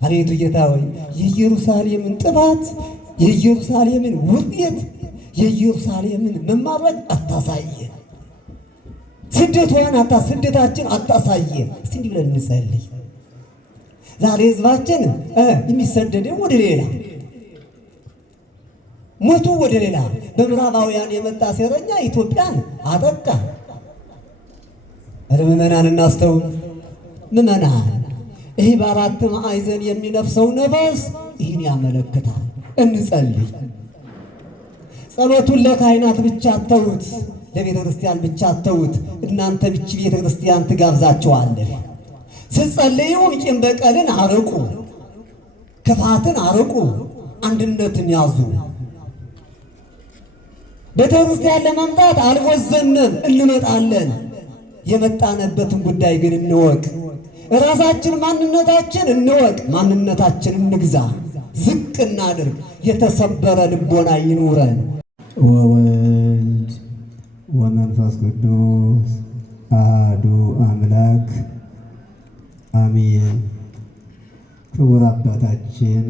አቤቱ ጌታ ሆይ የኢየሩሳሌምን ጥፋት፣ የኢየሩሳሌምን ውርደት፣ የኢየሩሳሌምን መማረክ አታሳየን። ስደታችን አታሳየን። እስቲ እንዲህ ብለን እንጸልይ። ዛሬ ህዝባችን የሚሰደደው ወደ ሌላ ሞቱ ወደ ሌላ በምዕራባውያን የመጣ ሴረኛ ኢትዮጵያን አጠቃ። ምዕመናን እናስተውል። ምዕመናን ይህ በአራት ማዕዘን የሚነፍሰው ነፋስ ይህን ያመለክታል። እንጸልይ። ጸሎቱን ለካህናት ብቻ አተውት፣ ለቤተ ክርስቲያን ብቻ አተውት። እናንተ ብቻ ቤተ ክርስቲያን ትጋብዛቸዋለህ። ስትጸልዩ ቂም በቀልን አርቁ፣ ክፋትን አርቁ፣ አንድነትን ያዙ። ቤተ ክርስቲያን ለመምጣት አልወዘንም፣ እንመጣለን። የመጣንበትን ጉዳይ ግን እንወቅ። ራሳችን ማንነታችን እንወቅ። ማንነታችን እንግዛ፣ ዝቅ እናድርግ። የተሰበረ ልቦና ይኑረን። ወወልድ ወመንፈስ ቅዱስ አሐዱ አምላክ አሜን። ክቡር አባታችን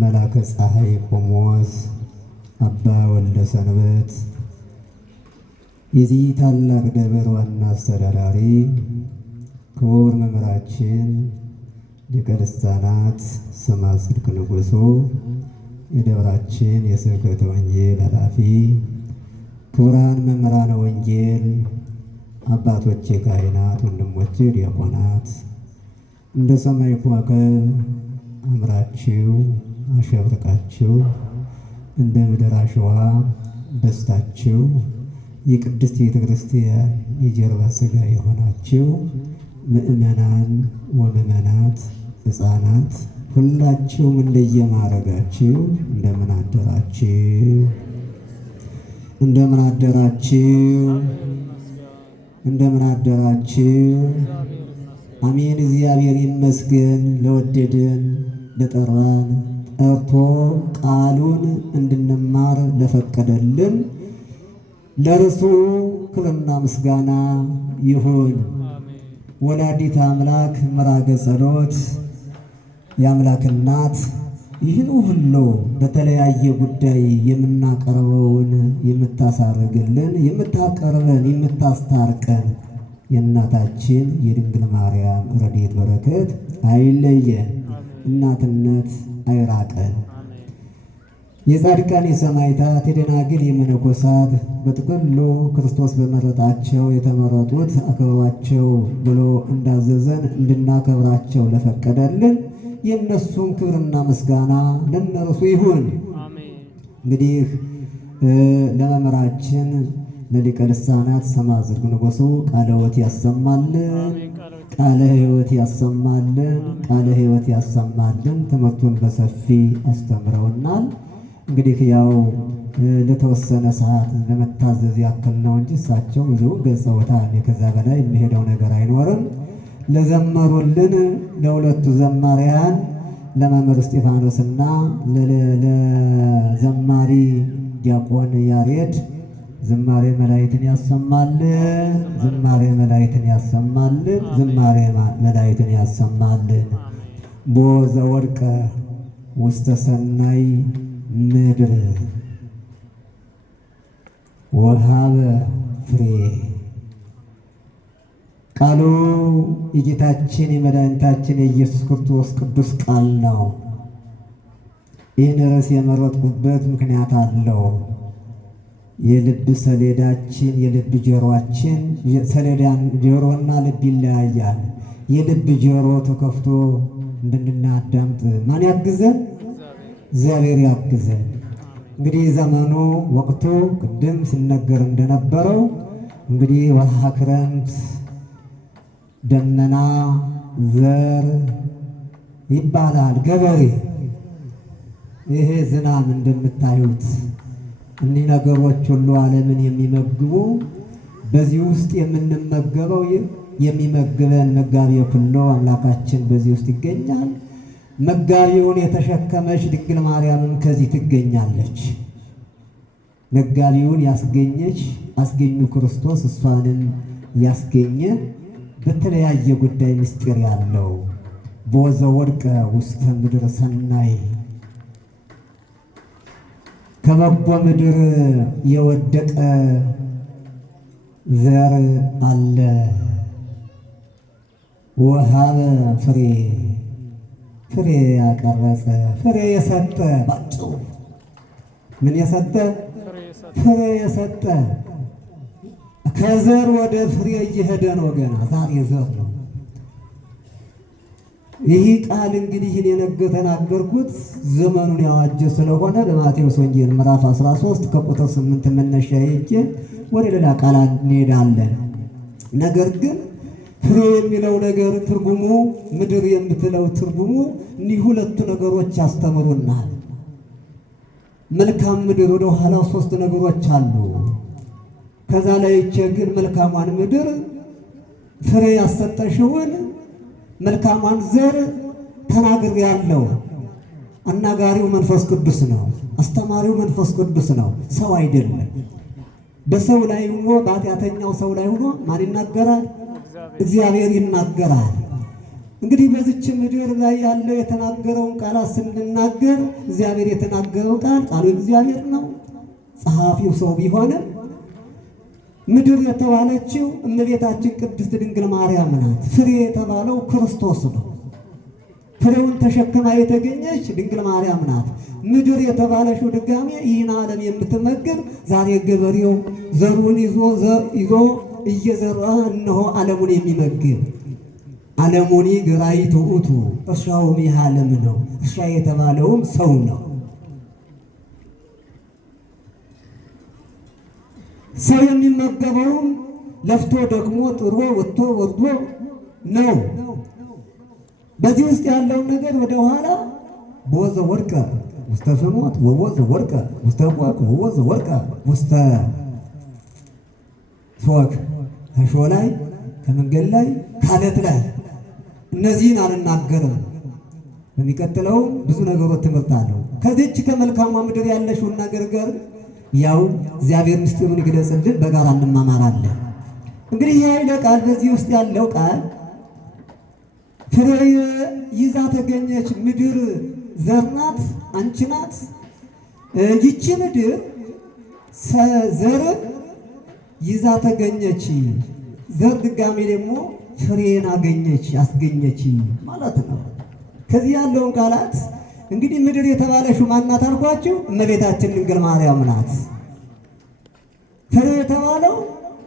መላከ ፀሐይ ቆሞስ አባ ወልደ ሰንበት የዚህ ታላቅ ደብር ዋና አስተዳዳሪ፣ ክቡር መምህራችን ሊቀ ልሳናት ስማ ጽድቅ ንጉሡ፣ የደብራችን የስብከተ ወንጌል ኃላፊ፣ ክቡራን መምህራነ ወንጌል፣ አባቶቼ ካህናት፣ ወንድሞቼ ዲያቆናት፣ እንደ ሰማይ ኮከብ አምራችሁ አሸብርቃችሁ እንደ ምድር አሸዋ በስታችሁ የቅድስት ቤተ ክርስቲያን የጀርባ ሥጋ የሆናችሁ ምእመናን ወምእመናት ሕፃናት ሁላችሁም እንደየማዕረጋችሁ እንደምን አደራችሁ? እንደምን አደራችሁ? እንደምን አደራችሁ? አሜን። እግዚአብሔር ይመስገን ለወደደን ለጠራን ጠርቶ ቃሉን እንድንማር ለፈቀደልን ለርሱ ክብርና ምስጋና ይሁን። ወላዲተ አምላክ መራገ ጸሎት የአምላክ እናት ይህን ሁሉ በተለያየ ጉዳይ የምናቀርበውን የምታሳርግልን፣ የምታቀርበን፣ የምታስታርቀን የእናታችን የድንግል ማርያም ረድኤት በረከት አይለየን። እናትነት አይራቀን። የጻድቃን የሰማዕታት የደናግል የመነኮሳት በጥቅሉ ክርስቶስ በመረጣቸው የተመረጡት አክብሯቸው ብሎ እንዳዘዘን እንድናከብራቸው ለፈቀደልን የእነሱም ክብርና ምስጋና ለእነርሱ ይሁን። እንግዲህ ለመምህራችን ለሊቀ ልሳናት ስማ ጽድቅ ንጉሡ ቃለ ሕይወት ያሰማልን፣ ቃለ ሕይወት ያሰማልን፣ ቃለ ሕይወት ያሰማልን። ትምህርቱን በሰፊ አስተምረውናል። እንግዲህ ያው ለተወሰነ ሰዓት ለመታዘዝ ያክል ነው እንጂ እሳቸው ብዙ ገልጸውታል። ከዛ በላይ የሚሄደው ነገር አይኖርም። ለዘመሩልን ለሁለቱ ዘማሪያን ለመምህር እስጢፋኖስና ለዘማሪ ዲያቆን ያሬድ ዝማሬ መላእክትን ያሰማልን፣ ዝማሬ መላእክትን ያሰማልን፣ ዝማሬ መላእክትን ያሰማልን። ቦ ዘወድቀ ውስተ ሰናይ ምድር ወሃበ ፍሬ። ቃሉ የጌታችን የመድኃኒታችን የኢየሱስ ክርስቶስ ቅዱስ ቃል ነው። ይህን ርዕስ የመረጥኩበት ምክንያት አለው። የልብ ሰሌዳችን የልብ ጆሮአችን ሰሌዳን ጆሮና ልብ ይለያያል። የልብ ጆሮ ተከፍቶ እንድናዳምጥ ማን ያግዘን? እግዚአብሔር ያግዘን። እንግዲህ ዘመኑ ወቅቱ ቅድም ሲነገር እንደነበረው እንግዲህ ወርሃ ክረምት ደመና ዘር ይባላል። ገበሬ ይሄ ዝናብ እንደምታዩት እኒህ ነገሮች ሁሉ ዓለምን የሚመግቡ በዚህ ውስጥ የምንመገበው የሚመግበን መጋቢ ኩሎ አምላካችን በዚህ ውስጥ ይገኛል። መጋቢውን የተሸከመች ድንግል ማርያምም ከዚህ ትገኛለች። መጋቢውን ያስገኘች አስገኙ ክርስቶስ እሷንም ያስገኘ በተለያየ ጉዳይ ምስጢር ያለው ቦዘወድቀ ውስተ ምድር ሰናይ ከበጎ ምድር የወደቀ ዘር አለ። ወሃበ ፍሬ ፍሬ ያቀረጸ ፍሬ የሰጠ ባጭሩ ምን የሰጠ ፍሬ የሰጠ ከዘር ወደ ፍሬ እየሄደ ነው። ገና ዛሬ ዘር ነው። ይህ ቃል እንግዲህ የተናገርኩት ዘመኑን ያዋጀ ስለሆነ በማቴዎስ ወንጌል ምዕራፍ 13 ከቁጥር 8 መነሻ ይዤ ወደ ሌላ ቃል እንሄዳለን። ነገር ግን ፍሬ የሚለው ነገር ትርጉሙ ምድር የምትለው ትርጉሙ እኒህ ሁለቱ ነገሮች ያስተምሩናል። መልካም ምድር ወደ ኋላው 3 ነገሮች አሉ። ከዛ ላይ ግን መልካሟን ምድር ፍሬ ያሰጠሽውን መልካሟን ዘር ተናግር ያለው አናጋሪው መንፈስ ቅዱስ ነው። አስተማሪው መንፈስ ቅዱስ ነው፣ ሰው አይደለም። በሰው ላይ ሆኖ በኃጢአተኛው ሰው ላይ ሆኖ ማን ይናገራል? እግዚአብሔር ይናገራል። እንግዲህ በዚች ምድር ላይ ያለው የተናገረውን ቃላት ስንናገር እግዚአብሔር የተናገረው ቃሉ እግዚአብሔር ነው። ጸሐፊው ሰው ቢሆንም ምድር የተባለችው እመቤታችን ቅድስት ድንግል ማርያም ናት። ፍሬ የተባለው ክርስቶስ ነው። ፍሬውን ተሸክማ የተገኘች ድንግል ማርያም ናት። ምድር የተባለችው ድጋሜ ይህን ዓለም የምትመግብ ዛሬ ገበሬው ዘሩን ይዞ እየዘራ እነሆ ዓለሙን የሚመግብ ዓለሙኒ ገራይቱ ውእቱ እርሻውም ይህ ዓለም ነው። እርሻ የተባለውም ሰው ነው። ሰው የሚመገበውም ለፍቶ ደግሞ ጥሮ ወጥቶ ወርዶ ነው። በዚህ ውስጥ ያለውን ነገር ወደ ኋላ ቦዘ ወርቀ ውስተ ፍኖት ወቦዘ ወርቀ ውስተ ቋቅ ወቦዘ ወርቀ ውስተ ሶክ ከሾህ ላይ ከመንገድ ላይ ካለት ላይ እነዚህን አልናገርም። በሚቀጥለው ብዙ ነገሮች ትምህርት አለው። ከዚህች ከመልካሟ ምድር ያለሽውን ነገር ጋር ያው እግዚአብሔር ምስጢሩን ይግለጽልን፣ በጋራ እንማማራለን። እንግዲህ ይህ ኃይለ ቃል በዚህ ውስጥ ያለው ቃል ፍሬ ይዛ ተገኘች ምድር ዘር ናት፣ አንቺ ናት። ይቺ ምድር ዘር ይዛ ተገኘች፣ ዘር ድጋሜ ደግሞ ፍሬን አገኘች፣ አስገኘች ማለት ነው። ከዚህ ያለውን ቃላት እንግዲህ ምድር የተባለችው ማናት አልኳችሁ? እመቤታችን ድንግል ማርያም ናት። ፍሬ የተባለው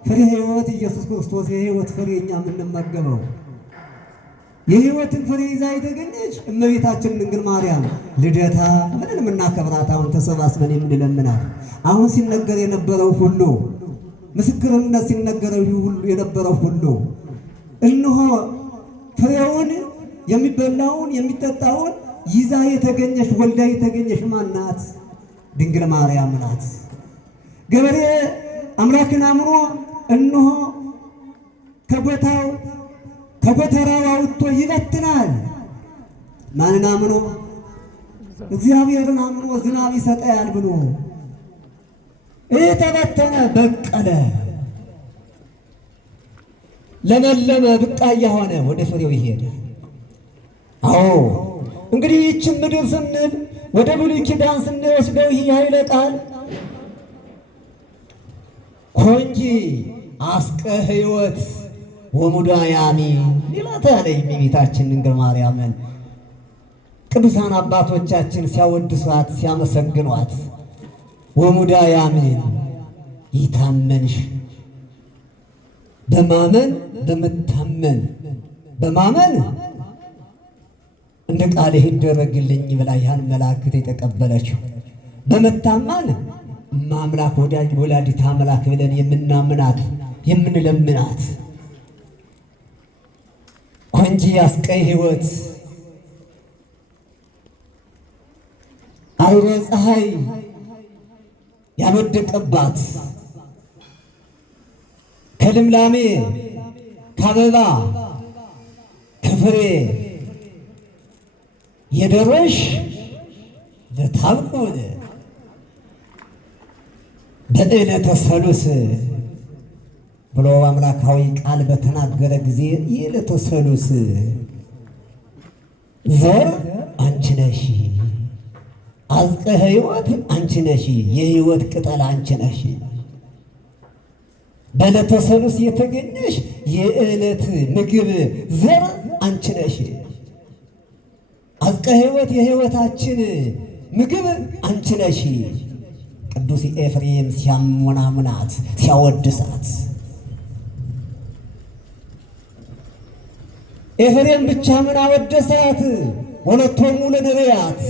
ፍሬ ሕይወት ኢየሱስ ክርስቶስ የሕይወት ፍሬ እኛ የምንመገበው የሕይወትን ፍሬ ይዛ የተገኘች እመቤታችን ድንግል ማርያም ልደታ ምንን የምናከብራት አሁን ተሰባስበን የምንለምናት አሁን ሲነገር የነበረው ሁሉ ምስክርነት ሲነገረው ሁሉ የነበረው ሁሉ እነሆ ፍሬውን የሚበላውን የሚጠጣውን ይዛ የተገኘች ወልዳ የተገኘች ማናት? ድንግል ማርያም ናት። ገበሬ አምላክን አምኖ እነሆ ከጎተራው አውጥቶ ይበትናል። ማንን አምኖ? እግዚአብሔርን አምኖ ዝናብ ይሰጠያል ብሎ ተበተነ፣ በቀለ፣ ለመለመ፣ ብቃያ ሆነ፣ ወደ ፍሬው ይሄዳል። አዎ እንግዲህ ይህችን ምድር ስንል ወደ ብሉይ ኪዳን ስንወስደው ይህ ኃይለ ቃል ኮንጂ አስቀ ሕይወት ወሙዳያሚ ሌላታ ላይ እመቤታችን ድንግል ማርያምን ቅዱሳን አባቶቻችን ሲያወድሷት ሲያመሰግኗት ወሙዳያሚ ይታመንሽ በማመን በመታመን በማመን እንደ ቃልህ ይደረግልኝ ብላ ያን መላእክት የተቀበለችው በመታመን ማምላክ ወላዲተ አምላክ ብለን የምናምናት የምንለምናት ኮንጂ አስቀይ ሕይወት አውረ ፀሐይ ያልወደቀባት ከልምላሜ ከአበባ ከፍሬ የደረሽ ለታብቆን በዕለተ ሰሉስ ብሎ አምላካዊ ቃል በተናገረ ጊዜ የዕለተ ሰሉስ ዘር አንቺ ነሽ፣ አዝቀ ሕይወት አንቺ ነሽ፣ የሕይወት ቅጠል አንቺ ነሽ። በዕለተ ሰሉስ የተገኘሽ የዕለት ምግብ ዘር አንቺ ነሽ። አዝቀ ሕይወት የሕይወታችን ምግብ አንቺ ነሽ። ቅዱስ ኤፍሬም ሲያሞናሙናት ሲያወድሳት ኤፍሬም ብቻ ምን አወደሳት? ወለቶሙ ለነቢያት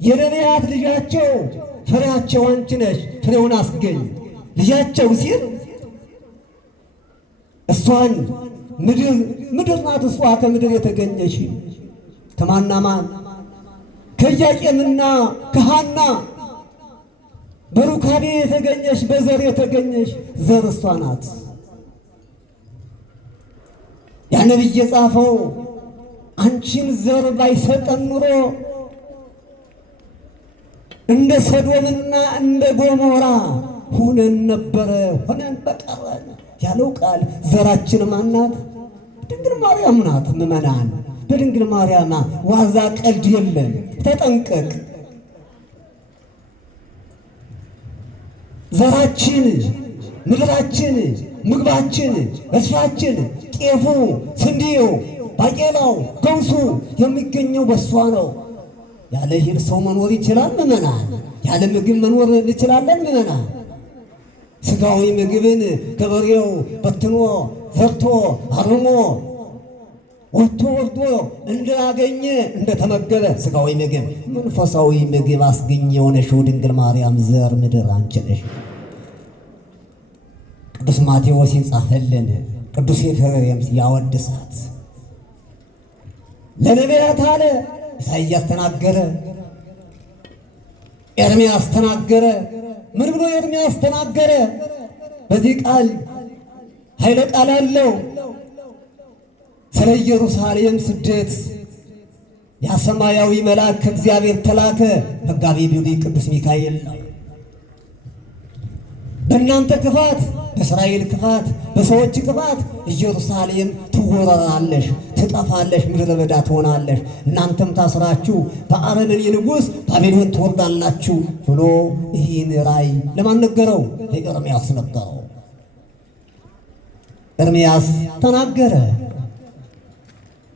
የነቢያት ልጃቸው ፍሬያቸው አንቺ ነሽ፣ ፍሬውን አስገኝ ልጃቸው ሲል እሷን ምድር ናት። እሷ ከምድር የተገኘሽ ከማና ማን? ከኢያቄምና ከሐና በሩካቤ የተገኘሽ በዘር የተገኘሽ ዘር እሷ ናት። ያ ነቢይ የጻፈው አንቺን ዘር ባይሰጠን ኑሮ እንደ ሰዶምና እንደ ጎሞራ ሆነን ነበረ፣ ሆነን በቀረን ያለው ቃል ዘራችን ማናት? ድንግል ማርያም ናት። ምእመናን በድንግል ማርያም ዋዛ ቀልድ የለም። ተጠንቀቅ። ዘራችን፣ ምድራችን፣ ምግባችን፣ እርሻችን፣ ጤፉ፣ ስንዴው፣ ባቄላው፣ ገብሱ የሚገኘው በሷ ነው። ያለ እህል ሰው መኖር ይችላል ምእመናን? ያለ ምግብ መኖር እንችላለን ምእመናን? ስጋዊ ምግብን ገበሬው በትኖ ዘርቶ አርሞ ወጥቶ ወርዶ እንዳገኘ እንደተመገበ ስጋዊ ምግብ፣ መንፈሳዊ ምግብ አስገኘ የሆነሽው ድንግል ማርያም ዘር ምድር አንቺ ነሽ። ቅዱስ ማቴዎስ ይጻፈልን፣ ቅዱስ ኤፍሬም ያወድሳት። ለነቢያት አለ ኢሳይያስ ተናገረ፣ ኤርምያስ ተናገረ። ምን ብሎ ኤርምያስ ተናገረ? በዚህ ቃል ኃይለ ቃል አለው። ስለ ኢየሩሳሌም ስደት ያ ሰማያዊ መልአክ ከእግዚአብሔር ተላከ። መጋቤ ብሉይ ቅዱስ ሚካኤል ነው። በእናንተ ክፋት፣ በእስራኤል ክፋት፣ በሰዎች ክፋት ኢየሩሳሌም ትወረራለሽ፣ ትጠፋለሽ፣ ምድረ በዳ ትሆናለሽ፣ እናንተም ታስራችሁ በአረመኔ ንጉሥ ባቢሎን ትወርዳላችሁ ብሎ ይህን ራእይ ለማን ነገረው? ለኤርምያስ ነገረው። ኤርምያስ ተናገረ።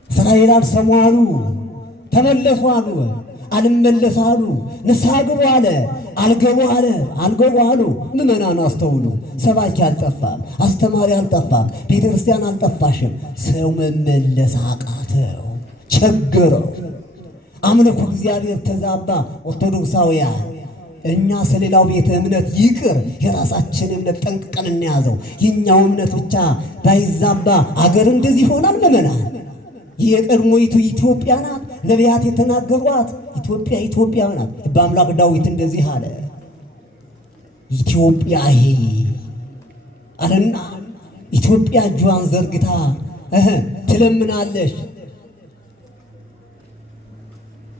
እስራኤል አልሰሙ አሉ፣ ተመለሱ አሉ፣ አልመለስ አሉ። ንስሐ ግቡ አለ፣ አልገቡ አለ፣ አልገቡ አሉ። ምእመናን አስተውሉ። ሰባኪ አልጠፋም፣ አስተማሪ አልጠፋም፣ ቤተ ክርስቲያን አልጠፋሽም። ሰው መመለስ አቃተው፣ ቸገረው። አምልኮ እግዚአብሔር ተዛባ። ኦርቶዶክሳውያን እኛ ስለሌላው ቤተ እምነት ይቅር፣ የራሳችን እምነት ጠንቅቀን እንያዘው። የኛው እምነት ብቻ ባይዛባ አገር እንደዚህ ይሆናል ምእመናን። የቀድሞይቱ ኢትዮጵያ ናት። ነቢያት የተናገሯት ኢትዮጵያ ኢትዮጵያ ናት። በአምላክ ዳዊት እንደዚህ አለ፣ ኢትዮጵያ አለና ኢትዮጵያ እጇን ዘርግታ ትለምናለች።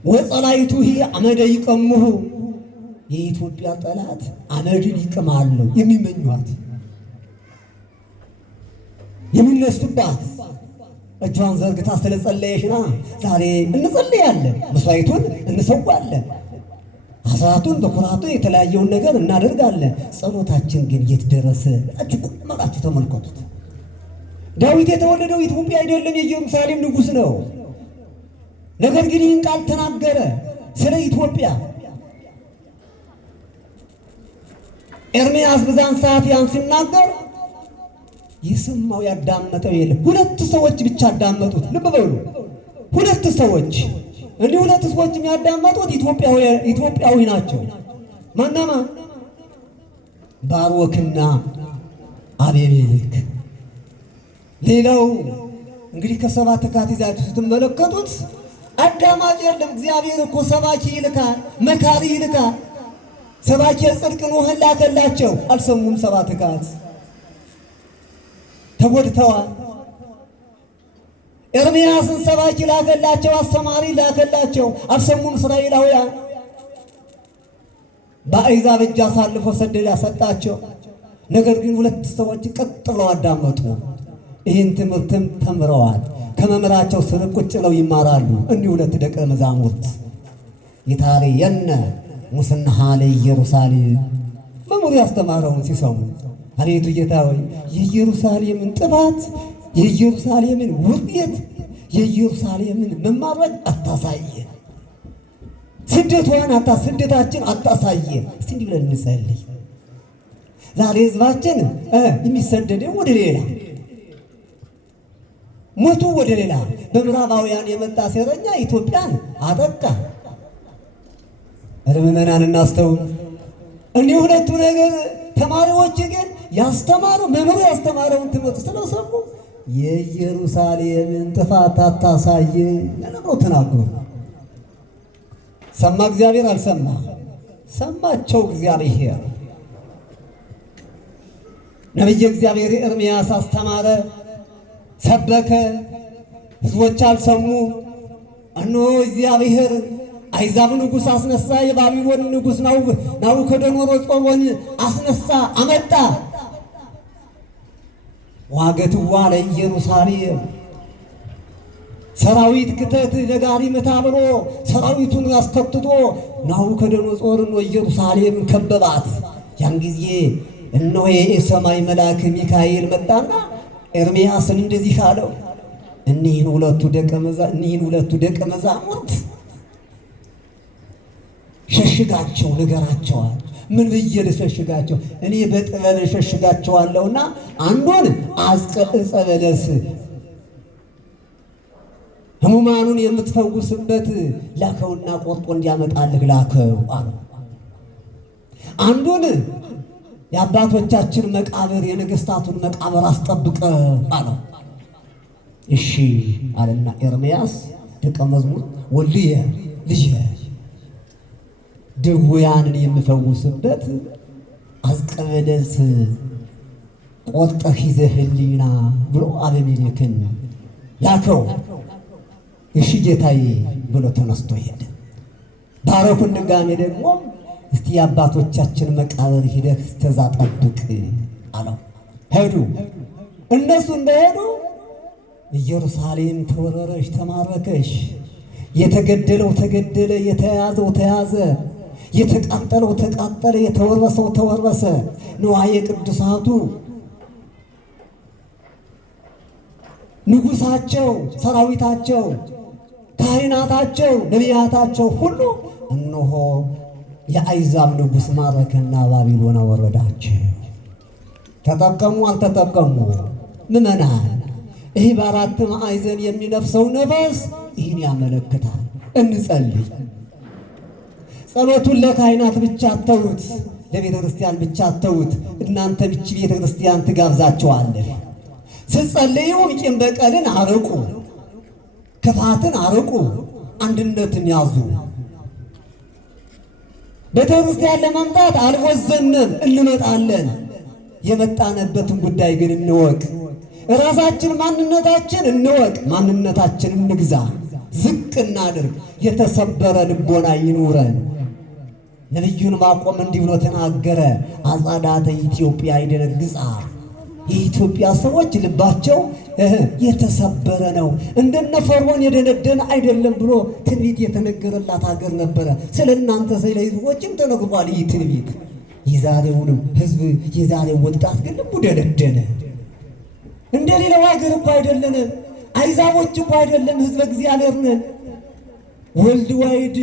ወጸላይቱ አመደ ይቀሙሁ፣ የኢትዮጵያ ጠላት አመድን ይቅማሉ። የሚመኟት የሚነሱባት እጇን ዘርግታ ስለጸለየሽና ዛሬ እንጸልያለን፣ መስዋዕቱን እንሰዋለን፣ አስራቱን በኩራቱ የተለያየውን ነገር እናደርጋለን። ጸሎታችን ግን የት ደረሰ? ቁመላችሁ ተመልከቱት። ዳዊት የተወለደው ኢትዮጵያ አይደለም፣ የኢየሩሳሌም ንጉሥ ነው። ነገር ግን ይህን ቃል ተናገረ ስለ ኢትዮጵያ። ኤርምያስ በዛን ሰዓት ያን ሲናገር የሰማው ያዳመጠው የለም። ሁለት ሰዎች ብቻ አዳመጡት። ልብ በሉ፣ ሁለት ሰዎች። እንዲህ ሁለት ሰዎች የሚያዳመጡት ኢትዮጵያዊ ናቸው። ማናማ? ባሮክና አቤሜሌክ። ሌላው እንግዲህ ከሰባት ካት ይዛችሁ ስትመለከቱት አዳማጭ የለም። እግዚአብሔር እኮ ሰባኪ ይልካል፣ መካሪ ይልካል። ሰባኪ ጽድቅ ኖህን ላከላቸው፣ አልሰሙም። ሰባት ካት ተጎድተዋል። ኤርምያስን ሰባኪ ላከላቸው፣ አስተማሪ ላከላቸው፣ አልሰሙም። እስራኤላውያን በአሕዛብ እጅ አሳልፎ ሰደዳ ሰጣቸው። ነገር ግን ሁለት ሰዎች ቀጥ ብለው አዳመጡ። ይህን ትምህርትም ተምረዋል። ከመምህራቸው ስር ቁጭ ብለው ይማራሉ። እኒህ ሁለት ደቀ መዛሙርት ይታርየነ ሙስናሃ ለኢየሩሳሌም መምህሩ ያስተማረውን ሲሰሙ አቤቱ ጌታ ሆይ የኢየሩሳሌምን ጥፋት፣ የኢየሩሳሌምን ውርደት፣ የኢየሩሳሌምን መማረክ አታሳየን፣ ስደታችን አታሳየን። እስቲ እንዲህ ብለን እንጸልይ። ዛሬ ህዝባችን የሚሰደደው ወደ ሌላ ሞቱ ወደ ሌላ በምዕራባውያን የመጣ ሴረኛ ኢትዮጵያን አጠቃ። ምዕመናን እናስተውል። እኒህ ሁለቱ ነገር ተማሪዎች ግን ያስተማሩ መምህሩ ያስተማረውን ትምህርት ስለሰሙ የኢየሩሳሌምን ጥፋት አታሳየን ብለው ተናገሩ። ሰማ እግዚአብሔር? አልሰማ? ሰማቸው እግዚአብሔር። ነቢየ እግዚአብሔር ኤርምያስ አስተማረ፣ ሰበከ፣ ህዝቦች አልሰሙ። እነሆ እግዚአብሔር አሕዛብ ንጉሥ አስነሳ፣ የባቢሎን ንጉሥ ናቡከደነፆርን አስነሳ፣ አመጣ። ዋገትዋ ለኢየሩሳሌም ሰራዊት ክተት ነጋሪ ምታ ብሎ ሰራዊቱን አስከትቶ ናቡከደነፆርን ኢየሩሳሌምን ከበባት። ያን ጊዜ እነሆ የሰማይ መልአክ ሚካኤል መጣና ኤርምያስን እንደዚህ አለው፣ እኒህን ሁለቱ ደቀ መዛሙርት ሸሽጋቸው፣ ንገራቸዋል። ምን ብዬ ልሸሽጋቸው? እኔ በጥበብ ሸሽጋቸዋለሁና አንዱን አዝቀ ዕፀ በለስ ሕሙማኑን የምትፈውስበት ላከውና ቆርጦ እንዲያመጣልህ ላከው አለው። አንዱን የአባቶቻችን መቃብር የነገስታቱን መቃብር አስጠብቀው አለው። እሺ አለና ኤርምያስ ደቀ መዝሙር ወልድየ ልጅየ ድውያንን የምፈውስበት አዝቀ በለስ ቆርጠህ ይዘህልኝና ብሎ አቤሜሌክን ላከው። እሺ ጌታዬ ብሎ ተነስቶ ሄደ። ባረኩን ድጋሜ ደግሞ እስቲ የአባቶቻችን መቃብር ሂደህ እስተዛ ጠብቅ አለው። ሄዱ። እነሱ እንደሄዱ ኢየሩሳሌም ተወረረች፣ ተማረከች። የተገደለው ተገደለ፣ የተያዘው ተያዘ፣ የተቃጠለው ተቃጠለ፣ የተወረሰው ተወረሰ። ንዋየ ቅዱሳቱ ንጉሳቸው፣ ሰራዊታቸው፣ ካህናታቸው፣ ነቢያታቸው ሁሉ እነሆ የአሕዛብ ንጉሥ ማረከና ባቢሎን አወረዳቸው። ተጠቀሙ አልተጠቀሙ? ምዕመናን፣ ይህ በአራት ማዕዘን የሚነፍሰው ነፋስ ይህን ያመለክታል። እንጸልይ። ጸሎቱን ለካህናት ብቻ አተውት፣ ለቤተ ክርስቲያን ብቻ አተውት። እናንተ ብቻ ቤተ ክርስቲያን ትጋብዛቸዋለህ። ስትጸልዩ ቂም በቀልን አርቁ፣ ክፋትን አርቁ፣ አንድነትን ያዙ። ቤተ ክርስቲያን ለመምጣት አልወዘንም፣ እንመጣለን። የመጣንበትን ጉዳይ ግን እንወቅ። ራሳችን ማንነታችን እንወቅ፣ ማንነታችን እንግዛ፣ ዝቅ እናድርግ። የተሰበረ ልቦና ይኑረን። ነቢዩን ማቆም እንዲህ ብሎ ተናገረ፣ አጻዳተ ኢትዮጵያ ይደነግጻ። የኢትዮጵያ ሰዎች ልባቸው የተሰበረ ነው፣ እንደነ ፈርዖን የደነደነ አይደለም ብሎ ትንቢት የተነገረላት ሀገር ነበረ። ስለ እናንተ ስለ ሕዝቦችም ተነግሯል ይህ ትንቢት። የዛሬውንም ሕዝብ የዛሬው ወጣት ግን ልቡ ደነደነ። እንደ ሌላው ሀገር እኮ አይደለንም፣ አሕዛቦች እኮ አይደለም፣ ሕዝበ እግዚአብሔር ነን። ወልድ ዋይድ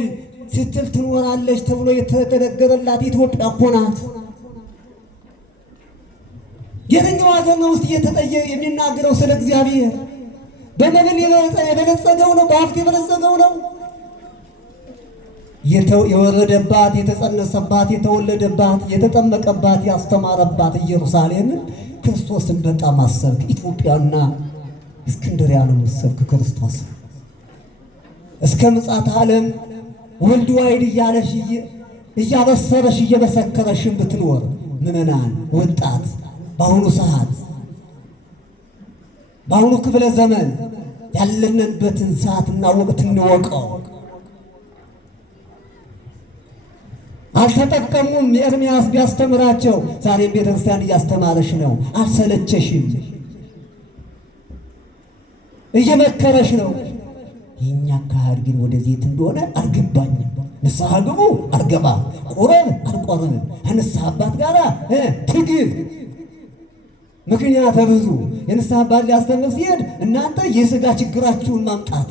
ስትል ትኖራለች ተብሎ የተነገረላት ኢትዮጵያ እኮ ናት። የትኛው ሀገር ነው ውስጥ እየተጠየቀ የሚናገረው ስለ እግዚአብሔር? በመብል የበለጸገው ነው፣ በሀብት የበለጸገው ነው። የወረደባት፣ የተጸነሰባት፣ የተወለደባት፣ የተጠመቀባት፣ ያስተማረባት ኢየሩሳሌምን ክርስቶስን በጣም አሰብክ። ኢትዮጵያና እስክንድርያ ነው የምትሰብክ ክርስቶስ። እስከ ምጽአተ ዓለም ወልድ ዋይድ እያለሽ እያበሰረሽ እየመሰከረሽን ብትኖር ምዕመናን፣ ወጣት በአሁኑ ሰዓት በአሁኑ ክፍለ ዘመን ያለንበትን ሰዓትና ወቅት እንወቀው። አልተጠቀሙም። የኤርምያስ ቢያስተምራቸው ዛሬም ቤተክርስቲያን እያስተማረሽ ነው። አልሰለቸሽም። እየመከረሽ ነው። የእኛ አካሄድ ግን ወደዚህ እንደሆነ አልገባኝም። ንስሐ ግቡ አልገባም፣ ቁረብ አልቆርብም፣ ከንስሐ አባት ጋር ትግል ምክንያት ብዙ። የንስሐ አባት ሊያስተምር ሲሄድ እናንተ የሥጋ ችግራችሁን ማምጣት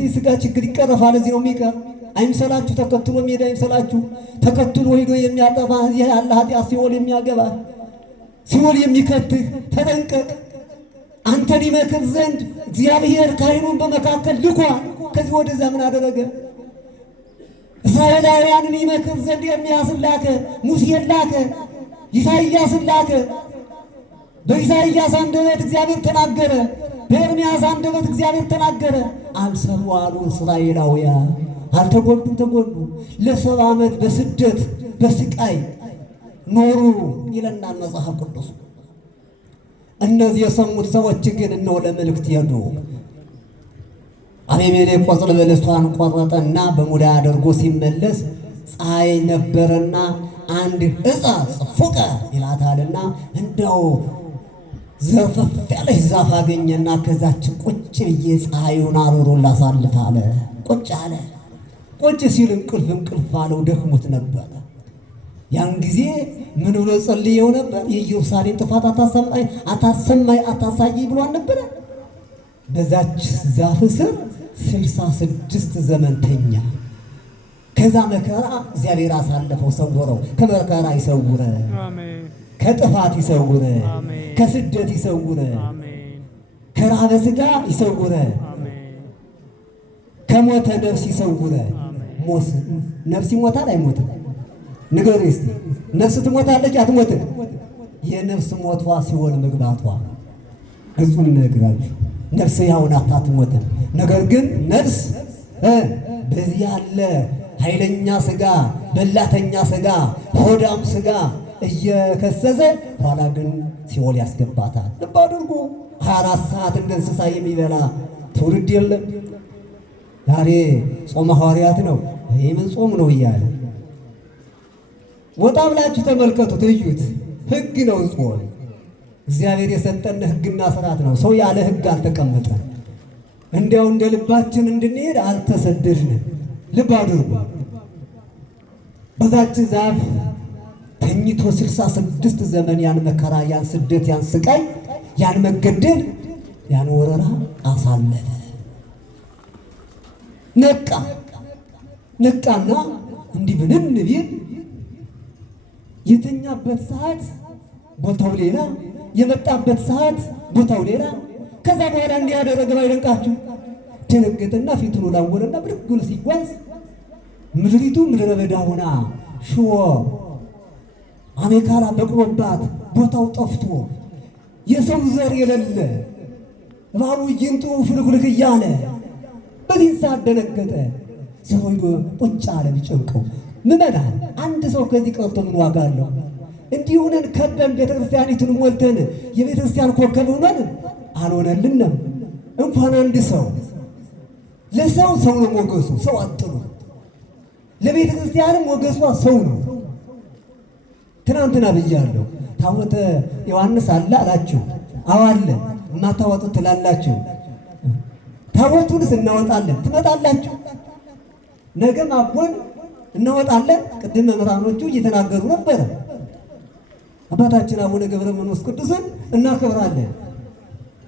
የሥጋ ችግር ይቀረፋል። እዚህ ነው የሚቀር አይምሰላችሁ። ተከትሎ የሚሄድ አይምሰላችሁ። ተከትሎ ሄዶ የሚያጠፋ እዚህ ያለ ኃጢአት ሲኦል የሚያገባ ሲኦል የሚከትህ ተጠንቀቅ። አንተን ይመክር ዘንድ እግዚአብሔር ካህኑን በመካከል ልኳል። ከዚህ ወደዛ ምን አደረገ? እስራኤላውያንን ይመክር ዘንድ ኤርምያስን ላከ፣ ሙሴን ላከ፣ ኢሳይያስን ላከ። በኢሳይያስ አንደበት እግዚአብሔር ተናገረ፣ በኤርምያስ አንደበት እግዚአብሔር ተናገረ። አልሰሙ አሉ እስራኤላውያን። አልተጎዱም፣ ተጎዱ። ለ70 ዓመት በስደት በስቃይ ኖሩ ይለናል መጽሐፍ ቅዱስ። እነዚህ የሰሙት ሰዎች ግን እነሆ ለመልእክት ሄዱ። አቤሜሌክ ቆጽለ በለስቷን ቆረጠና በሙዳይ አድርጎ ሲመለስ ፀሐይ ነበረና አንድ ዕፀ ጽፉቀ ይላታልና እንደው ዘርፈፍ ያለች ዛፍ አገኘና ከዛች ቁጭ ብዬ ፀሐዩን አሩሩን ላሳልፍ አለ። ቁጭ አለ። ቁጭ ሲል እንቅልፍ አለው፣ ደክሞት ነበረ። ያን ጊዜ ምን ብሎ ጸልየው ነበር? የኢየሩሳሌም ጥፋት አታሳይ ብሏል ነበረ። በዛች ዛፍ ስር 66 ዘመን ተኛ። ከዛ መከራ እግዚአብሔር አሳለፈው፣ ሰውረው። ከመከራ ይሰውረ፣ ከጥፋት ይሰውረ፣ ከስደት ይሰውረ፣ ከራበ ሥጋ ይሰውረ፣ ከሞተ ነፍስ ይሰውረ። ነፍስ ይሞታል አይሞትም? ንገሩ እስቲ። ነፍስ ትሞታለች አትሞትም? የነፍስ ሞቷ ሲኦል መግባቷ ግጹን ነግራችሁ። ነፍስ ያው ናት አትሞትም። ነገር ግን ነፍስ በዚህ ያለ ኃይለኛ ሥጋ፣ በላተኛ ሥጋ፣ ሆዳም ሥጋ እየከሰሰ ኋላ ግን ሲኦል ያስገባታል። ልብ አድርጉ። 24 ሰዓት እንደ እንስሳ የሚበላ ትውልድ የለም። ዛሬ ጾመ ሐዋርያት ነው። ይህ ምን ጾም ነው እያለ ወጣ ብላችሁ ተመልከቱት፣ እዩት። ሕግ ነው ጾም። እግዚአብሔር የሰጠን ሕግና ስርዓት ነው። ሰው ያለ ሕግ አልተቀመጠም። እንዲያው እንደ ልባችን እንድንሄድ አልተሰደድንም። ልብ አድርጉ። በዛች ዛፍ ተኝቶ 66 ዘመን ያን መከራ፣ ያን ስደት፣ ያን ስቃይ፣ ያን መገደል፣ ያን ወረራ አሳለፈ። ነቃና እንዲህ ብንን ቢል የተኛበት ሰዓት ቦታው ሌላ፣ የመጣበት ሰዓት ቦታው ሌላ። ከዛ በኋላ እንዲህ ያደረገ ባይደንቃችሁ? ደነገጠና ፊቱን ላወለና ብድግ ብሎ ሲጓዝ ምድሪቱ ምድረ በዳ ሆና ሽዎ አሜካላ በቅሎባት ቦታው ጠፍቶ የሰው ዘር የሌለ እባቡ ይንጡ ፍልክልክ እያለ በዚህ ሰዓት ደነገጠ። ሰው ቁጭ አለ ቢጨንቀው። ምመናል አንድ ሰው ከዚህ ቀርቶ ምን ዋጋ አለው? እንዲህ ሆነን ከበን ቤተክርስቲያኒቱን ሞልተን የቤተክርስቲያን ኮከብ ሆነን አልሆነልንም። እንኳን አንድ ሰው ለሰው ሰው ነው ሞገሱ። ሰው አጥሩ። ለቤተክርስቲያንም ሞገሷ ሰው ነው። ትናንትና ብያለሁ። ታቦተ ዮሐንስ አለ አላችሁ። አዋለ የማታወጡት ትላላችሁ። ታቦቱንስ እናወጣለን ትመጣላችሁ። ነገም አቦን እናወጣለን። ቅድም መምህራኖቹ እየተናገሩ ነበረ። አባታችን አቡነ ገብረ መንፈስ ቅዱስን እናከብራለን።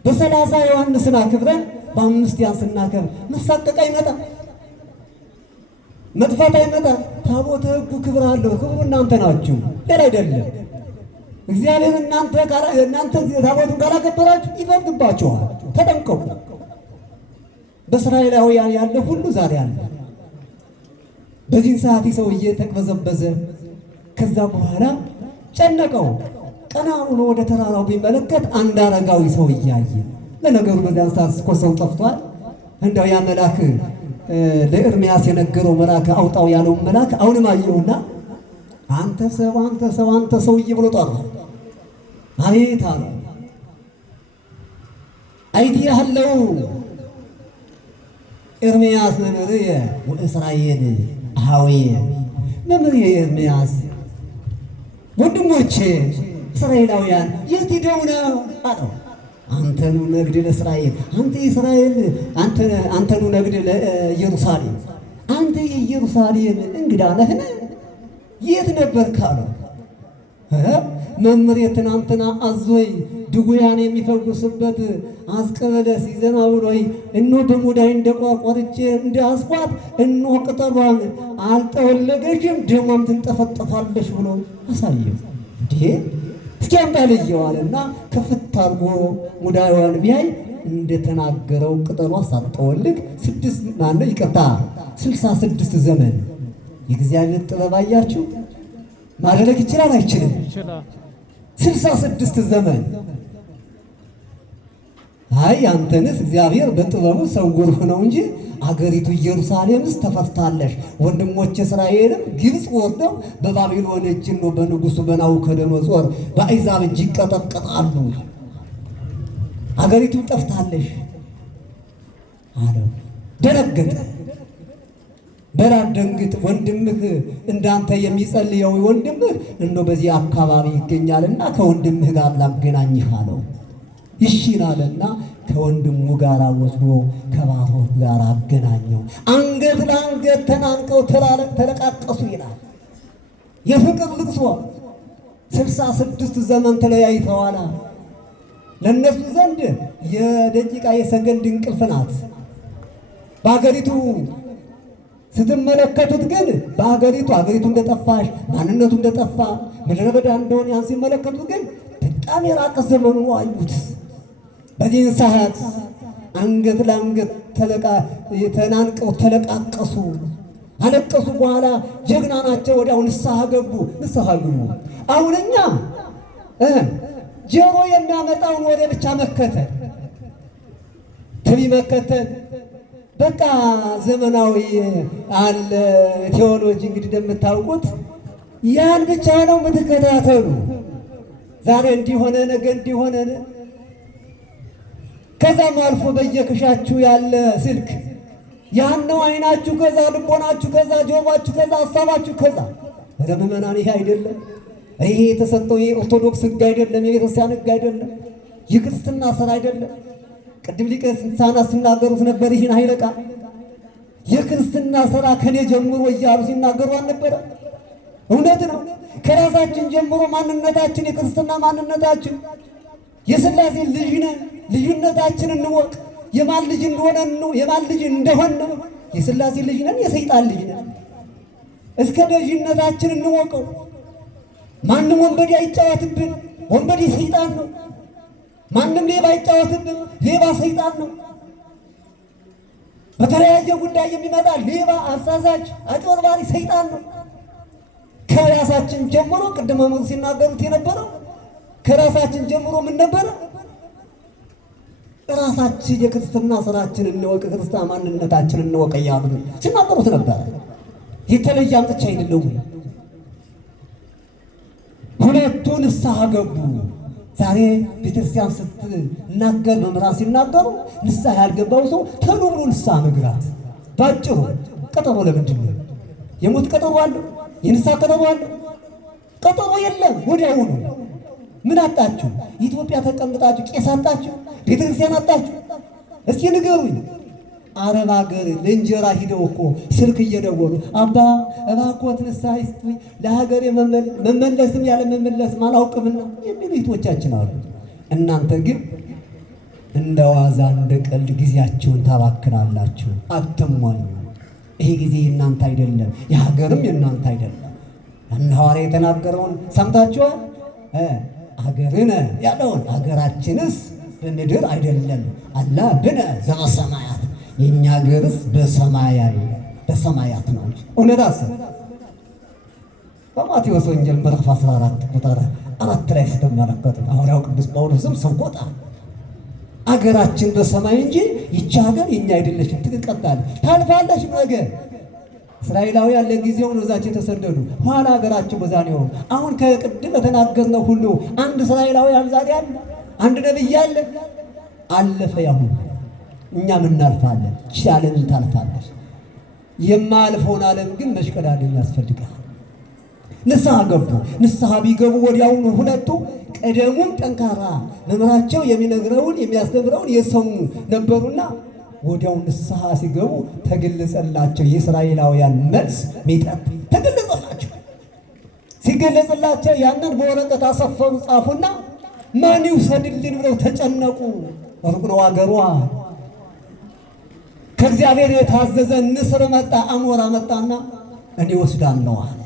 በ30 ዮሐንስን አክብረን በ5 ያን ስናከብር መሳቀቅ አይመጣም፣ መጥፋት አይመጣም። ታቦተ ሕጉ ክብር አለው። ክብሩ እናንተ ናችሁ፣ ሌላ አይደለም። እግዚአብሔር እናንተ ታቦቱን ካላከበራችሁ ይፈርድባችኋል። ተጠንቀቁ። በእስራኤላውያን ያለ ሁሉ ዛሬ አለ። በዚህን ሰዓት ሰውዬ ተቅበዘበዘ። ከዛ በኋላ ጨነቀው። ቀና ብሎ ወደ ተራራው ቢመለከት አንድ አረጋዊ ሰው እያየ። ለነገሩ በዚያን ሰዓት እኮ ሰው ጠፍቷል። እንደው ያ መልአክ ለኤርምያስ የነገረው መልአክ አውጣው ያለውን መልአክ አሁንም አየውና አንተ ሰውዬ ብሎ ጠራ። አቤት አለ። አይዲያለው ኤርምያስ መምህርየ ወእስራኤል አሃውየ። መምህርየ ኤርምያስ ወንድሞቼ እስራኤላውያን የት ሄደው ነው አለው። አንተኑ ነግድ ለእስራኤል አንተ እስራኤል አንተኑ ነግድ ለኢየሩሳሌም አንተ የኢየሩሳሌም እንግዳ ነህን? የት ነበር ካለው መምህር ትናንትና አዞይ ድውያን የሚፈውስበት አስቀበለ ሲዘና ብሎይ እኖ ደሙዳይ እንደቋቋርቼ እንዳስኳት እኖ ቅጠሏን አልጠወለገችም ደሟም ትንጠፈጠፋለች ብሎ አሳየው። እንዴ እስኪ አምጣልየዋልና ከፍት አድርጎ ሙዳዩን ቢያይ እንደተናገረው ቅጠሏ ሳትጠወልግ 66 ዘመን የእግዚአብሔር ጥበብ አያችሁ። ማድረግ ይችላል አይችልም? 66 ዘመን። አይ አንተንስ እግዚአብሔር በጥበቡ ሰውር ነው እንጂ አገሪቱ ኢየሩሳሌምስ ተፈርታለሽ። ወንድሞች እስራኤልም ግብፅ ወርደው በባቢሎን እጅ ነው በንጉሱ በናቡከደነፆር በአሕዛብ እጅ ይቀጠቀጣሉ። አገሪቱ ጠፍታለሽ አለው። ደነገጠ። በራደንግጥ ወንድምህ እንዳንተ የሚጸልየው ወንድምህ እንደው በዚህ አካባቢ ይገኛልና ከወንድምህ ጋር ላገናኝህ አለው። ይሽናልና ከወንድሙ ጋር ወስዶ ከባሮት ጋር አገናኘው። አንገት ለአንገት ተናንቀው ተለቃቀሱ ይላል። የፍቅር ልቅሶ 66 ዘመን ተለያይተዋል። ለነሱ ዘንድ የደቂቃ የሰከንድ እንቅልፍ ናት። በአገሪቱ ስትመለከቱት ግን አገሪቱ እንደጠፋሽ ማንነቱ እንደጠፋ ምድረ በዳ እንደሆነ ያን ሲመለከቱት ግን በጣም የራቀ ዘመኑ አዩት። በዚህን ሰዓት አንገት ለአንገት ተናንቀው ተለቃቀሱ፣ አለቀሱ። በኋላ ጀግና ናቸው፣ ወዲያው ንስሐ ገቡ። አሁን እኛ ጆሮ የሚያመጣውን ወደ ብቻ መከተል ትቢ መከተል በቃ ዘመናዊ አለ ቴዎሎጂ እንግዲህ እንደምታውቁት ያን ብቻ ነው የምትከታተሉ። ዛሬ እንዲሆነ ነገ እንዲሆነ ከዛም አልፎ በየክሻችሁ ያለ ስልክ ያን ነው አይናችሁ፣ ከዛ ልቦናችሁ፣ ከዛ ጆሮአችሁ፣ ከዛ ሀሳባችሁ፣ ከዛ ምዕመናን ይሄ አይደለም። ይሄ የተሰጠው የኦርቶዶክስ ሕግ አይደለም፣ የቤተክርስቲያን ሕግ አይደለም፣ የክርስትና ስራ አይደለም። ቅድም ሊቀ ስንሳናት ሲናገሩት ነበር። ይህን ኃይለ ቃል የክርስትና ስራ ከኔ ጀምሮ እያሉ ሲናገሩ አልነበረ? እውነት ነው። ከራሳችን ጀምሮ ማንነታችን፣ የክርስትና ማንነታችን የሥላሴ ልጅ ነን። ልዩነታችን እንወቅ። የማን ልጅ እንደሆነ የማን ልጅ እንደሆነ የሥላሴ ልጅ ነን፣ የሰይጣን ልጅ ነን። እስከ ልጅነታችን እንወቀው። ማንም ወንበዴ አይጫወትብን። ወንበዴ ሰይጣን ነው። ማንም ሌባ አይጫወትብን። ሌባ ሰይጣን ነው። በተለያየ ጉዳይ የሚመጣ ሌባ፣ አሳዛች፣ አጭበርባሪ ሰይጣን ነው። ከራሳችን ጀምሮ ቅድመ መምህር ሲናገሩት የነበረው ከራሳችን ጀምሮ ምን ነበረ? ራሳችን የክርስትና ስራችን እንወቅ፣ ክርስትና ማንነታችን እንወቅ እያሉ ሲናገሩት ነበረ። የተለየ አምጥቻ አይደለም። ሁለቱ ንስሐ ገቡ። ዛሬ ቤተክርስቲያን ስትናገር መምህራን ሲናገሩ ንስሐ ያልገባው ሰው ተሎ ብሎ ንስሐ መግባት ባጭሩ። ቀጠሮ ለምንድን ነው? የሞት ቀጠሮ አለ፣ የንስሐ ቀጠሮ አለ። ቀጠሮ የለም። ወዲያውኑ ምን አጣችሁ? ኢትዮጵያ ተቀምጣችሁ ቄስ አጣችሁ? ቤተክርስቲያን አጣችሁ? እስኪ ንገሩኝ። አረብ ሀገር ለእንጀራ ሂደው እኮ ስልክ እየደወሉ አባ እባክዎት ንስሐ ይስጡኝ ለሀገሬ መመለስም ያለ መመለስም አላውቅምና የሚሉ እህቶቻችን አሉ። እናንተ ግን እንደ ዋዛ እንደ ቀልድ ጊዜያችሁን ታባክናላችሁ። አትሟኙ። ይሄ ጊዜ የእናንተ አይደለም፣ የሀገርም የእናንተ አይደለም። እነ ሐዋርያ የተናገረውን ሰምታችኋል። ሀገርነ ያለውን ሀገራችንስ በምድር አይደለም አላ ብነ ዘበሰማያት የኛ ሀገርስ በሰማያት ነው። እውነት አሰብ በማቴዎስ ወንጌል ምዕራፍ 14 ቁጥር 4 ላይ ስትመለከቱ ሐዋርያው ቅዱስ ጳውሎስም ሰብኮታ አገራችን በሰማይ እንጂ ይቺ ሀገር የኛ አይደለችም፣ ትቀጣለች፣ ታልፋለች። ነገር እስራኤላውያን ለጊዜው ነው እዛች የተሰደዱ፣ ኋላ ሀገራቸው በዛ ነው። አሁን ከቅድም የተናገርነው ሁሉ አንድ እስራኤላውያን ዛሬ አለ፣ አንድ ነብይ አለ፣ አለፈ። ያሁን እኛም እናልፋለን። እቺ ዓለምን ታልፋለች። የማያልፈውን ዓለም ግን መሽቀዳደም ያስፈልጋል። ንስሐ ገቡ። ንስሐ ቢገቡ ወዲያውኑ ሁለቱ ቀደሙም ጠንካራ መምህራቸው የሚነግረውን የሚያስተምረውን የሰሙ ነበሩና ወዲያው ንስሐ ሲገቡ ተገለጸላቸው። የእስራኤላውያን መልስ ሚጠት ተገለጸላቸው። ሲገለጽላቸው ያንን በወረቀት አሰፈሩ፣ ጻፉና ማን ይውሰድልን ብለው ተጨነቁ። ሩቅ ነው አገሯ። ከእግዚአብሔር የታዘዘ ንስር መጣ፣ አሞራ መጣና እኔ ወስዳለሁ አለ።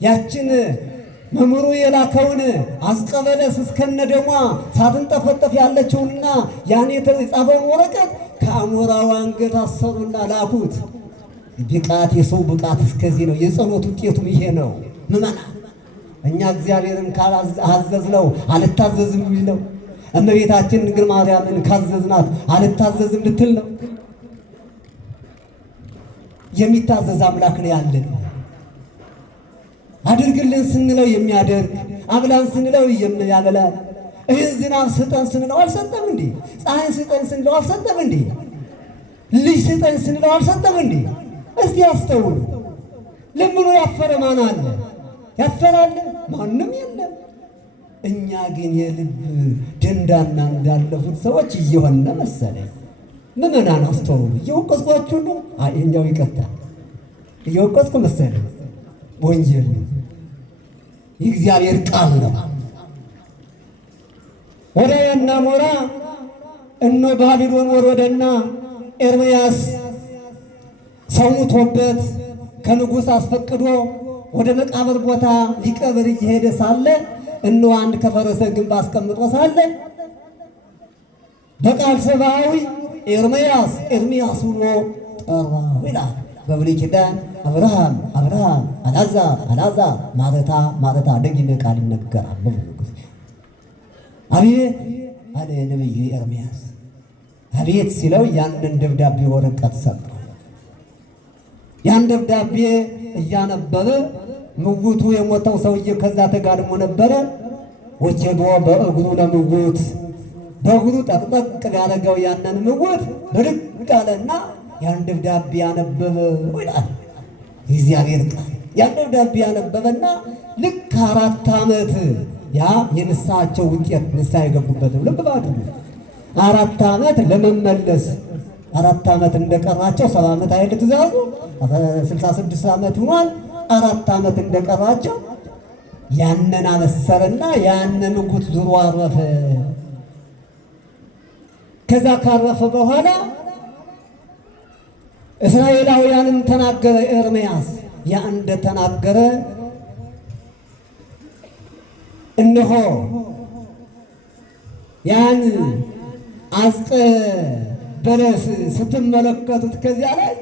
ያችን መምህሩ የላከውን አስቀበለስ እስከነ ደሟ ሳትንጠፈጠፍ ያለችውንና ያን የተጻፈውን ወረቀት ከአሞራው አንገት አሰሩና ላኩት። ብቃት የሰው ብቃት እስከዚህ ነው። የጸሎት ውጤቱም ይሄ ነው። ምመና እኛ እግዚአብሔርን ካላዘዝነው አልታዘዝም የሚል ነው። እመቤታችን ድንግል ማርያምን ካዘዝናት አልታዘዝም ልትል ነው። የሚታዘዝ አምላክ ነው ያለን። አድርግልን ስንለው የሚያደርግ፣ አብላን ስንለው የሚያበላል። ይህን ዝናብ ስጠን ስንለው አልሰጠም እንዴ? ፀሐይ ስጠን ስንለው አልሰጠም እንዴ? ልጅ ስጠን ስንለው አልሰጠም እንዴ? እስቲ አስተውሉ። ለምኑ ያፈረ ማን አለ? ያፈራል? ማንም የለም። እኛ ግን የልብ ደንዳና እንዳለፉት ሰዎች እየሆነ መሰለኝ። ምዕመናን አስተውሉ። እየወቀስኳችሁ ነው። እኛው ይቀጣል። እየወቀስኩ መሰለኝ። ወንጀል የእግዚአብሔር ቃል ነው። ወዲያና ሞራ እነ ባቢሎን ወረደና ኤርምያስ ሰው ሞቶበት ከንጉሥ አስፈቅዶ ወደ መቃብር ቦታ ሊቀብር እየሄደ ሳለ እነሆ አንድ ከፈረሰ ግንብ አስቀምጦ ሳለ በቃል ሰብአዊ ኤርምያስ ኤርምያስ ብሎ ጠራው ይላል። በብሉይ ኪዳን አብርሃም አብርሃም፣ አልዓዛር አልዓዛር፣ ማረታ ማረታ ደግሜ ቃል ይነገራል። በብዙ ጊዜ አቤት አለ ነቢዩ ኤርምያስ። አቤት ሲለው ያንን ደብዳቤ ወረቀት ሰጠው። ያን ደብዳቤ እያነበበ ምውቱ የሞተው ሰውዬ ከዛ ተጋድሞ ነበረ። ወጀዶ በእግሩ ለምውት በእግሩ ጠቅጠቅ ያደረገው ያንን ምውት ብድግ አለና ያን ደብዳቤ ያነበበ ይላል እግዚአብሔር ቃል። ያን ደብዳቤ ያነበበና ልክ 4 ዓመት ያ የንስሐቸው ውጤት ንስሐ የገቡበት ልብ ባድርጉ 4 ዓመት ለመመለስ 4 ዓመት እንደቀራቸው 70 ዓመት አይደል ትእዛዙ 66 ዓመት ሆኗል። 4 ዓመት እንደቀራቸው ያንን አመሰረና ያንን ምኩት ዙሮ አረፈ። ከዛ ካረፈ በኋላ እስራኤላውያንም ተናገረ ኤርምያስ። ያ እንደተናገረ እነሆ ያን አስቀ በለስ ስትመለከቱት ከዚያ ላይ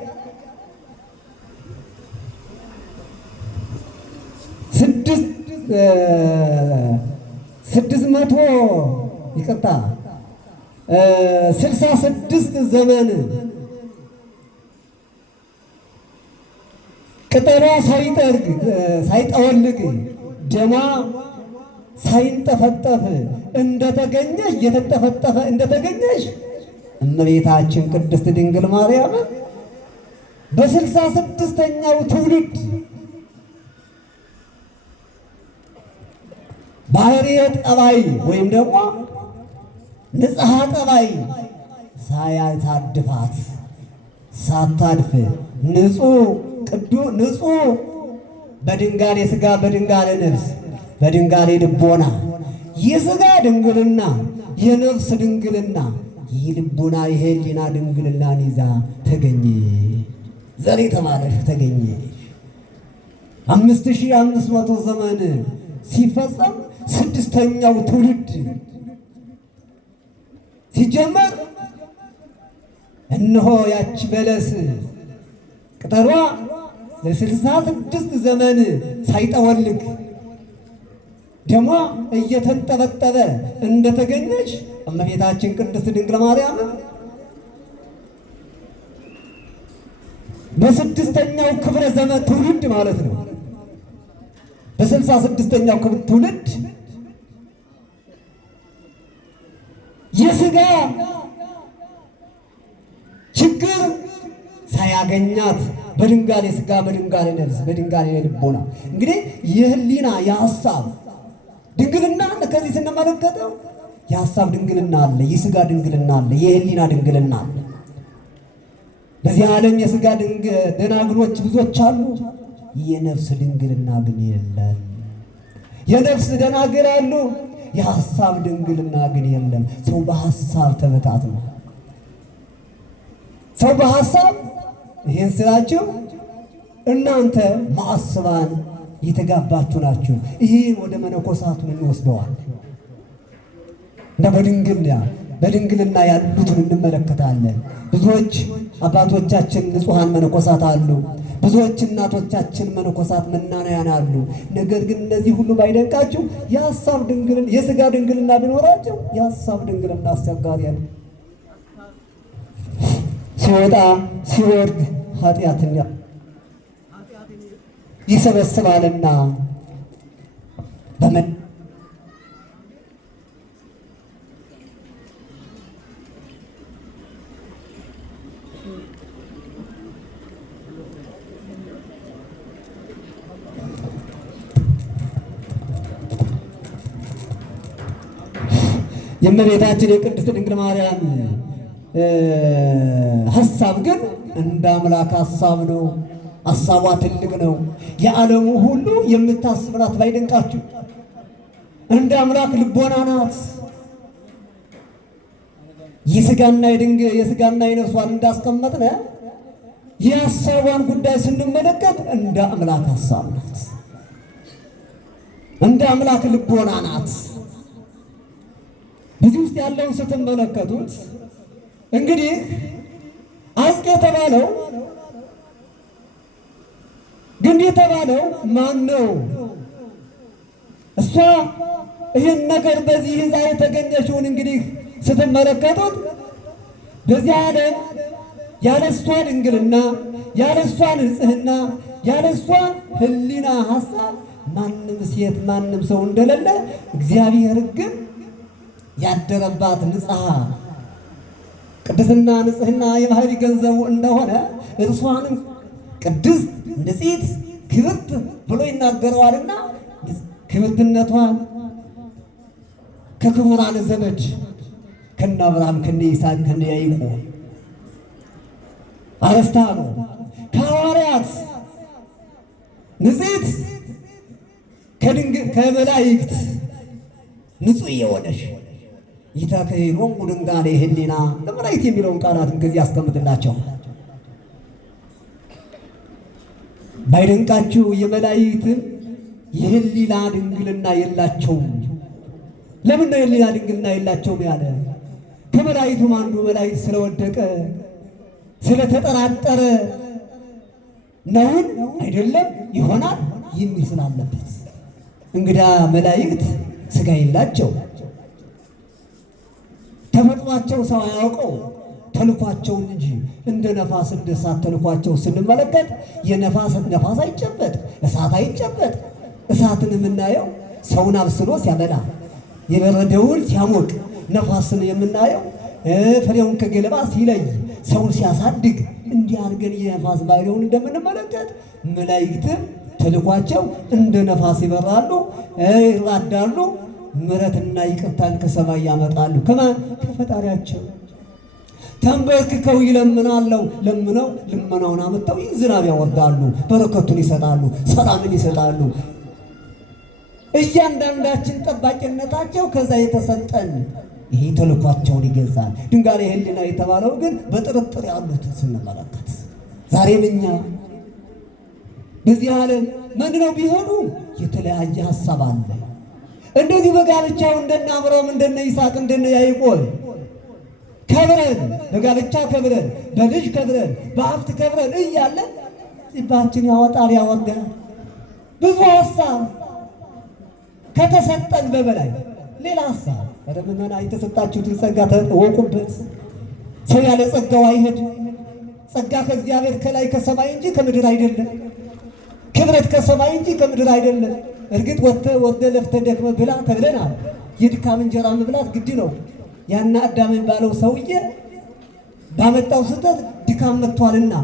66 ዘመን ቅጠሏ ሳይጠወልግ ደሟ ሳይንጠፈጠፍ እንደተገኘሽ እየተንጠፈጠፈ እንደተገኘሽ እመቤታችን ቅድስት ድንግል ማርያም በ66ኛው ትውልድ ባህርየ ጠባይ ወይም ደግሞ ንጽሐ ጠባይ ሳያሳድፋት ሳታድፍ ንጹሕ በድንጋሌ ሥጋ በድንጋሌ ነፍስ በድንጋሌ ልቦና የሥጋ ድንግልና የነፍስ ድንግልና የልቦና የህሊና ድንግልናን ይዛ ተገኘ። ዘር የተባለሽ ተገኘ። 5500 ዘመን ሲፈጸም 6ኛው ትውልድ ሲጀመር እነሆ ያች በለስ ቅጠሏ ለ66 ዘመን ሳይጠወልግ ደሟ እየተንጠበጠበ እንደተገኘች እመቤታችን ቅድስት ድንግል ማርያም በ6ኛው ክብረ ዘመን ትውልድ ማለት ነው። በ66ኛው ትውልድ የሥጋ ችግር ሳያገኛት በድንጋሌ ሥጋ፣ በድንጋሌ ነፍስ፣ በድንጋሌ ልቦና። እንግዲህ የህሊና የሐሳብ ድንግልና ከዚህ ስንመለከተው የሐሳብ ድንግልና አለ፣ የሥጋ ድንግልና አለ፣ የህሊና ድንግልና አለ። በዚህ ዓለም የሥጋ ደናግሎች ብዙዎች አሉ፣ የነፍስ ድንግልና ግን የለም። የነፍስ ደናግል አሉ፣ የሐሳብ ድንግልና ግን የለም። ሰው በሐሳብ ተበታትኗል። ሰው በሐሳብ ይሄን ስላችሁ እናንተ ማዕስባን የተጋባችሁ ናችሁ። ይሄን ወደ መነኮሳቱን እንወስደዋል እና በድንግልና ያሉትን እንመለከታለን። ብዙዎች አባቶቻችን ንጹሐን መነኮሳት አሉ። ብዙዎች እናቶቻችን መነኮሳት መናንያን አሉ። ነገር ግን እነዚህ ሁሉ ባይደንቃችሁ የሐሳብ ድንግልና የሥጋ ድንግልና ቢኖራቸው የሐሳብ ድንግልና አስቸጋሪ ነው። ሲወጣ ሲወርድ ኃጢአትን ይሰበስባልና የእመቤታችን የቅድስት ድንግል ማርያም ሐሳብ ግን እንደ አምላክ ሐሳብ ነው። ሐሳቧ ትልቅ ነው። የዓለሙ ሁሉ የምታስብ ናት። ባይደንቃችሁ እንደ አምላክ ልቦና ናት። የሥጋና የነፍሷን እንዳስቀመጥነ የሐሳቧን ጉዳይ ስንመለከት እንደ አምላክ ሐሳብ ናት። እንደ አምላክ ልቦና ናት። በዚህ ውስጥ ያለውን ስትመለከቱት እንግዲህ አጽቅ የተባለው ግንድ የተባለው ማን ነው? እሷ ይህን ነገር በዚህ ይዛ የተገኘችውን እንግዲህ ስትመለከቱት በዚህ ዓለም ያለ እሷ ድንግልና፣ ያለ እሷ ንጽሕና፣ ያለ እሷ ሕሊና ሐሳብ ማንም ሴት ማንም ሰው እንደሌለ እግዚአብሔር ግን ያደረባት ንጽሐ ቅድስና ንጽሕና የባህሪ ገንዘቡ እንደሆነ እርሷንም ቅድስት ንጽሕት ክብርት ብሎ ይናገረዋልና ክብርትነቷን ከክቡራን ዘመድ ከነ አብርሃም ከነ ይስሐቅ ከነ ያዕቆብ አረስታ ነው። ከሐዋርያት ንጽሕት ከመላእክት ንጹሕ የሆነሽ ይታከይሮም ድንጋሌ ህሊና ለመላእክት የሚለውን ቃላትን ከዚህ ያስቀምጥላቸው። ባይደንቃችሁ የመላእክትን የህሊና ድንግልና የላቸውም። ለምን ነው የህሊና ድንግልና የላቸውም ያለ? ከመላእክቱም አንዱ መላእክት ስለወደቀ ስለተጠራጠረ ነውን አይደለም ይሆናል የሚል ስላለበት እንግዳ መላእክት ሥጋ የላቸው ተፈጥሯቸው ሰው አያውቀው ተልኳቸውን እንጂ እንደ ነፋስ እንደ እሳት ተልኳቸው ስንመለከት ነፋስ አይጨበጥ፣ እሳት አይጨበጥ። እሳትን የምናየው ሰውን አብስሎ ሲያበላ የበረደውን ሲያሞቅ፣ ነፋስን የምናየው ፍሬውን ከገለባ ሲለይ ሰውን ሲያሳድግ እንዲህ አድርገን የነፋስ ባህሪውን እንደምንመለከት መላእክትም ተልኳቸው እንደ ነፋስ ይበራሉ፣ ይራዳሉ፣ ምሕረትና ይቅርታን ከሰማይ ያመጣሉ። ከማን? ከፈጣሪያቸው። ተንበርክከው ይለምናሉ። ለምነው ልመናውን አመጣው ዝናብ ያወርዳሉ፣ በረከቱን ይሰጣሉ፣ ሰላምን ይሰጣሉ። እያንዳንዳችን ጠባቂነታቸው ከዛ የተሰጠን ይሄ ተልኳቸውን ይገልጻል። ድንጋሌ ህሊና የተባለው ግን በጥርጥር ያሉትን ስንመለከት ዛሬም እኛ በዚህ ዓለም ምንድነው ቢሆኑ የተለያየ ሐሳብ አለ። እንደዚህ በጋብቻው እንደነ አብርሃም እንደነ ይስሐቅ እንደነ ያዕቆብ ከብረን በጋብቻ ከብረን በልጅ ከብረን በሀብት ከብረን እያለ ልባችን ያወጣል ያወርዳል። ብዙ ሐሳብ ከተሰጠን በበላይ ሌላ ሐሳብ ወደ ምዕመና የተሰጣችሁትን ጸጋ ተወቁበት። ሰው ያለ ጸጋው አይሄድ። ጸጋ ከእግዚአብሔር ከላይ ከሰማይ እንጂ ከምድር አይደለም። ክብረት ከሰማይ እንጂ ከምድር አይደለም። እርግጥ ወጥተህ ለፍተህ ደክመህ ብላ ተብለናል። የድካም እንጀራ መብላት ግድ ነው። ያና አዳም የሚባለው ሰውዬ ባመጣው ስህተት ድካም መጥቷልና፣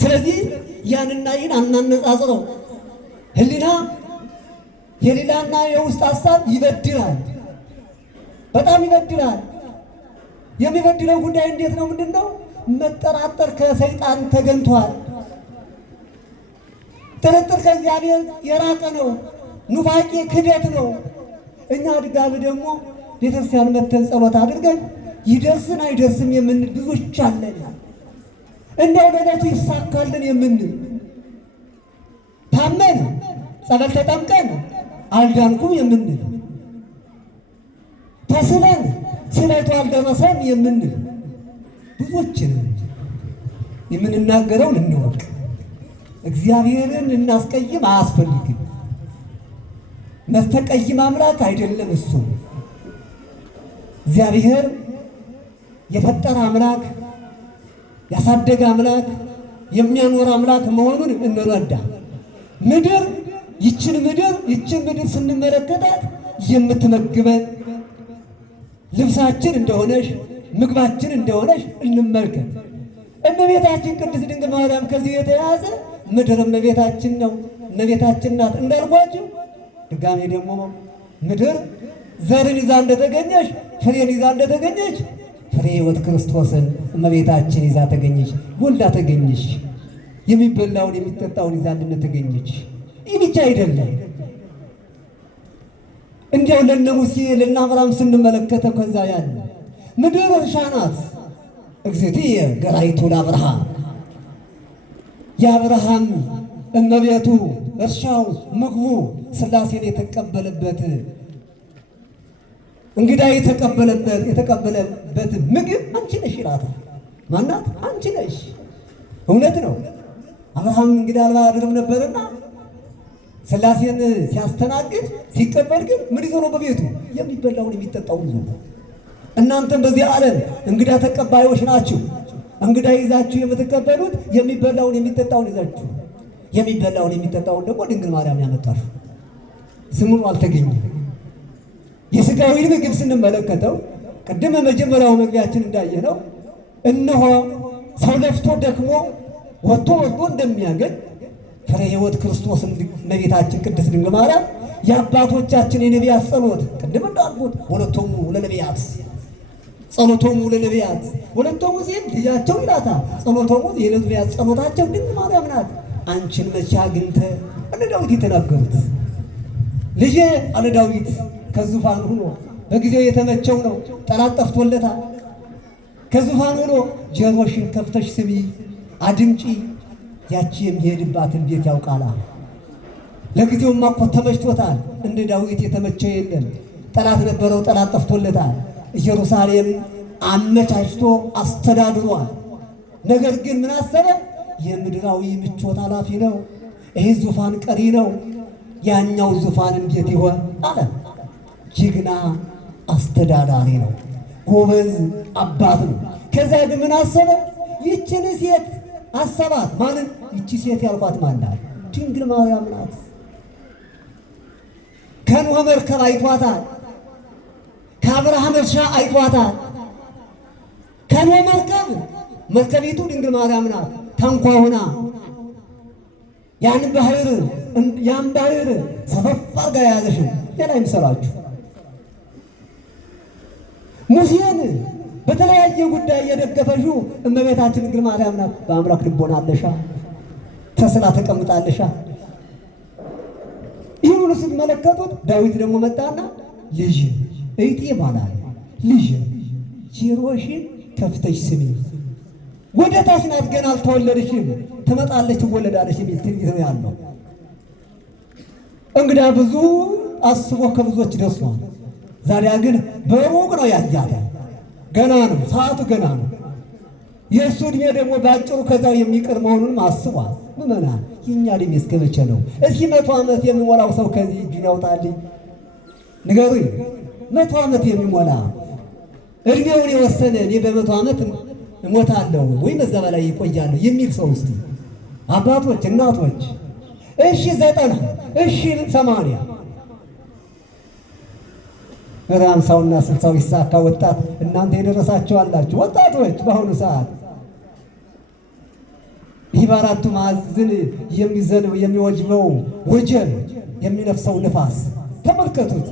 ስለዚህ ያንና ይህን አናነጻጽረው። ህሊና የሌላና የውስጥ ሀሳብ ይበድላል፣ በጣም ይበድላል። የሚበድለው ጉዳይ እንዴት ነው? ምንድን ነው? መጠራጠር ከሰይጣን ተገንቷል። ጥርጥር ከእግዚአብሔር የራቀ ነው። ኑፋቄ ክደት ነው። እኛ ድጋሚ ደግሞ ቤተክርስቲያን መተን ጸሎት አድርገን ይደርስን አይደርስም የምንል ብዙዎች አለን። እንደው ለዕለቱ ይሳካልን የምንል ታመን ጸበል ተጠምቀን አልዳንኩም የምንል ተስለን ስለቱ አልደረሰም የምንል ብዙዎችን የምንናገረውን እንወቅ። እግዚአብሔርን እናስቀይም አያስፈልግም። መስተቀይም አምላክ አይደለም እሱ። እግዚአብሔር የፈጠረ አምላክ፣ ያሳደገ አምላክ፣ የሚያኖር አምላክ መሆኑን እንረዳ። ይችን ምድር ስንመለከታት የምትመግበን ልብሳችን እንደሆነሽ ምግባችን እንደሆነሽ እንመልከት። እመቤታችን ቅድስት ድንግል ማርያም ከዚህ የተያዘ ምድር እመቤታችን ነው፣ እመቤታችን ናት እንዳልኳችሁ። ድጋሜ ደግሞ ምድር ዘርን ይዛ እንደተገኘች ፍሬን ይዛ እንደተገኘች ፍሬ ሕይወት ክርስቶስን እመቤታችን ይዛ ተገኘች፣ ወልዳ ተገኘች። የሚበላውን የሚጠጣውን ይዛ እንደተገኘች። ይህ ብቻ አይደለም። እንዲያው ለነ ሙሴ ለነ አብርሃም ስንመለከተው ከዛ ያለ ምድር እርሻ ናት። እግዝእትየ ገራይቱ ለአብርሃም፣ የአብርሃም እመቤቱ እርሻው ምግቡ ሥላሴን የተቀበለበት እንግዳ የተቀበለበት ምግብ አንቺ ነሽ ይላታል። ማናት? አንቺ ነሽ። እውነት ነው። አብርሃም እንግዳ አልባ አድርም ነበርና ሥላሴን ሲያስተናግድ ሲቀበል ግን ምን ይዞ ነው? በቤቱ የሚበላውን የሚጠጣውን ይዞ ነው። እናንተም በዚህ ዓለም እንግዳ ተቀባዮች ናችሁ። እንግዳ ይዛችሁ የምትቀበሉት የሚበላውን የሚጠጣውን ይዛችሁ፣ የሚበላውን የሚጠጣውን ደግሞ ድንግል ማርያም ያመጣችሁ። ስሙን አልተገኘም። የሥጋዊ ምግብ ስንመለከተው ቅድም መጀመሪያው መግቢያችን እንዳየነው እነሆ ሰው ለፍቶ ደክሞ ወጥቶ ወርዶ እንደሚያገኝ ፍሬ ሕይወት ክርስቶስን እመቤታችን ቅድስት ድንግል ማርያም የአባቶቻችን የነቢያት ጸሎት ቅድም እንዳልኩት ወለቶሙ ለነቢያት ጸሎቶሙ ለነቢያት ወለቶሙ ሲል ልጃቸው ይላታል። ጸሎቶሙ የነቢያት ጸሎታቸው ድንግል ማርያም ናት። አንቺን መቼ አግኝተ እነ ዳዊት የተናገሩት ልጄ አለ ዳዊት ከዙፋን ሆኖ በጊዜው የተመቸው ነው። ጠላት ጠፍቶለታል። ከዙፋን ሆኖ ጆሮሽን ከፍተሽ ስሚ አድምጪ፣ ያቺ የሚሄድባትን ቤት ያውቃላ። ለጊዜውማ እኮ ተመችቶታል። እንደ ዳዊት የተመቸው የለም። ጠላት ነበረው፣ ጠላት ጠፍቶለታል። ኢየሩሳሌም አመቻችቶ አስተዳድሯል። ነገር ግን ምን አሰበ? የምድራዊ ምቾት ኃላፊ ነው፣ ይሄ ዙፋን ቀሪ ነው፣ ያኛው ዙፋን እንዴት ይሆን አለ። ጀግና አስተዳዳሪ ነው፣ ጎበዝ አባት ነው። ከዛ ግን ምን አሰበ? ይችን ሴት አሰባት። ማንን? ይቺ ሴት ያልኳት ማናት? ድንግል ማርያም ናት። ከኖህ መርከብ አይቷታል። ከአብርሃም እርሻ አይቷታል። ከኖህ መርከቢቱ ድንግል ማርያም ናት። ታንኳ ሆና ያን ባህር ሰፈፍ አድርጋ የያዘችው ሌላ ይምሰላችሁ። ሙሴን በተለያየ ጉዳይ የደገፈችው እመቤታችን ድንግል ማርያም ናት። በአምላክ ልቦና አለሻ ተስላ ተቀምጣለሻ። ይህን ሁሉ ስትመለከቱት ዳዊት ደግሞ መጣና ልጅ እይቴ ባላል ልጅ ጆሮሽን ከፍተሽ ስሚ፣ ወደ ታች ናት፣ ገና አልተወለደችም፣ ትመጣለች፣ ትወለዳለች የሚል ትንቢት ነው ያለው። እንግዳ ብዙ አስቦ ከብዙዎች ደርሷል። ዛሬ ግን በሩቅ ነው ያያታ። ገና ነው፣ ሰዓቱ ገና ነው። የእሱ ዕድሜ ደግሞ በአጭሩ ከዛው የሚቀር መሆኑንም አስቧል። ምመናል የእኛ ዕድሜ እስከ መቼ ነው? እስኪ 100 ዓመት የሚሞላው ሰው ከዚህ እጁን ያውጣልኝ፣ ንገሩኝ። 100 ዓመት የሚሞላ ዕድሜውን የወሰነ እኔ በ100 ዓመት እሞታለሁ ወይም እዛ በላይ ይቆያለሁ የሚል ሰው እስቲ አባቶች፣ እናቶች፣ እሺ 90 እሺ 80 50ና 60 ይሳካ ወጣት እናንተ የደረሳችሁ አላችሁ። ወጣቶች በአሁኑ ሰዓት ይህ በአራቱ ማዕዘን የሚዘንብ የሚወጅበው ወጀብ የሚነፍሰው ንፋስ ተመልከቱት።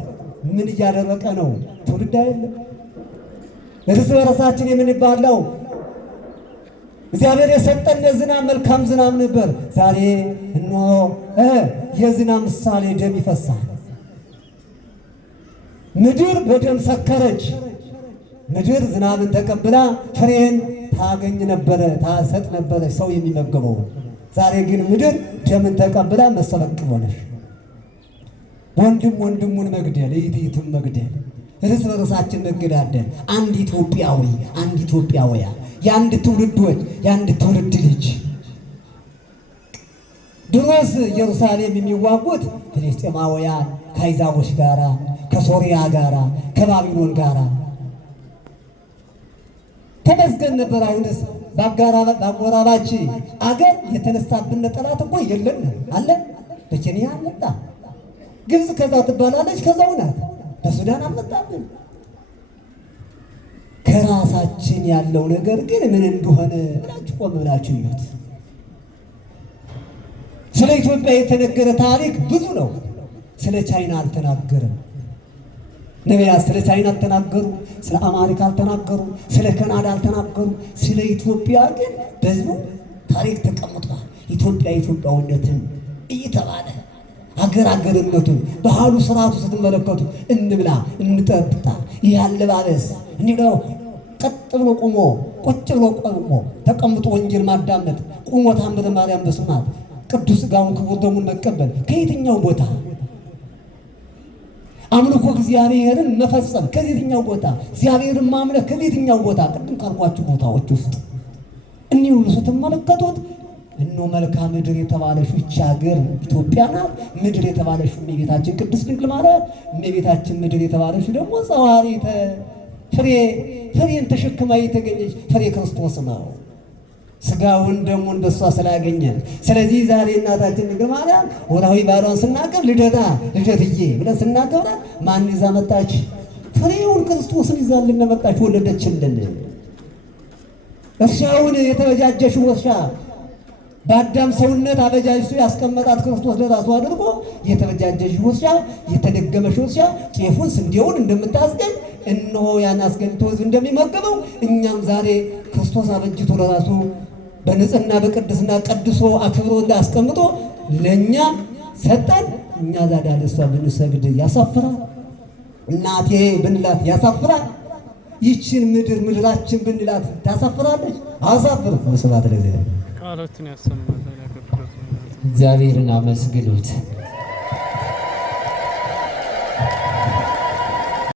ምን እያደረቀ ነው? ትውልድ አይደለም። እርስ በርሳችን የምንባለው እግዚአብሔር የሰጠን ዝናብ መልካም ዝናብ ነበር። ዛሬ እነሆ የዝናብ ምሳሌ ደም ይፈሳል። ምድር በደም ሰከረች። ምድር ዝናብን ተቀብላ ፍሬን ታገኝ ነበረ፣ ታሰጥ ነበረ ሰው የሚመገበው። ዛሬ ግን ምድር ደምን ተቀብላ መሰበቅል ሆነች። ወንድም ወንድሙን መግደል፣ እህትን መግደል፣ እርስ በርሳችን መገዳደል። አንድ ኢትዮጵያዊ፣ አንድ ኢትዮጵያውያን፣ የአንድ ትውልዶች፣ የአንድ ትውልድ ልጅ። ድሮስ ኢየሩሳሌም የሚዋጉት ፍልስጤማውያን ከአሕዛቦች ጋራ፣ ከሶሪያ ጋራ፣ ከባቢሎን ጋራ ተመስገን ነበር። አሁንስ በአጎራባች አገር የተነሳብን ጠላት እኮ የለን አለ። በኬንያ አልመጣ፣ ግብፅ ከዛ ትባላለች፣ ከዛው ናት። በሱዳን አልመጣብን። ከራሳችን ያለው ነገር ግን ምን እንደሆነ ብላችሁ ቆም ብላችሁ እዩት። ስለ ኢትዮጵያ የተነገረ ታሪክ ብዙ ነው። ስለ ቻይና አልተናገረም። ነቢያት ስለ ቻይና አልተናገሩ፣ ስለ አሜሪካ አልተናገሩ፣ ስለ ካናዳ አልተናገሩ። ስለ ኢትዮጵያ ግን በህዝቡ ታሪክ ተቀምጧል። ኢትዮጵያ ኢትዮጵያዊነትን እየተባለ አገር አገርነቱን ባህሉ ስርዓቱ ስትመለከቱ እንብላ እንጠጣ፣ ይህ አለባበስ እንዲህ ነው። ቀጥ ብሎ ቁሞ ቁጭ ብሎ ቆሞ ተቀምጦ ወንጌል ማዳመጥ፣ ቁሞ ታምረ ማርያም መስማት፣ ቅዱስ ሥጋውን ክቡር ደሙን መቀበል ከየትኛው ቦታ አምልኮ እግዚአብሔርን መፈጸም ከየትኛው ቦታ እግዚአብሔርን ማምለክ ከየትኛው ቦታ? ቅድም ካልኳችሁ ቦታዎች ውስጥ እኒህ ሁሉ ስትመለከቱት እኖ መልክዓ ምድር የተባለችው ይህች ሀገር ኢትዮጵያ ናት። ምድር የተባለችው እመቤታችን ቅድስት ድንግል ማርያም፣ እመቤታችን ምድር የተባለችው ደግሞ ጸዋሪተ ፍሬን ተሸክማ የተገኘች ፍሬ ክርስቶስ ነው። ሥጋውን ደሙን በሷ ስላገኘን። ስለዚህ ዛሬ እናታችን ድንግል ማርያም ወርኃዊ በዓሏን ስናከብር ልደትዬ ብለን ስናከብራት ማን ይዛ መጣች? ፍሬውን ክርስቶስን ይዛልን መጣች፣ ወለደችልን። እርሻውን የተበጃጀሽው እርሻ በአዳም ሰውነት አበጃጅቶ ያስቀመጣት ክርስቶስ ለራሱ አድርጎ የተበጃጀሽው እርሻ፣ የተደገመሽው እርሻ ጤፉን ስንዴውን እንደምታስገኝ እነሆ ያን አስገኝቶ ሕዝብ እንደሚመገበው እኛም ዛሬ ክርስቶስ አበጅቶ ለራሱ በንጽህና በቅድስና ቀድሶ አክብሮ እንዳስቀምጦ ለእኛ ሰጠን። እኛ ዛሬ ለእሷ ብንሰግድ ያሳፍራል? እናቴ ብንላት ያሳፍራል? ይችን ምድራችን ብንላት ታሳፍራለች? አሳፍርም። ስብሐት ለእግዚአብሔር። ቃሎትን ያሰማል። እግዚአብሔርን አመስግኑት።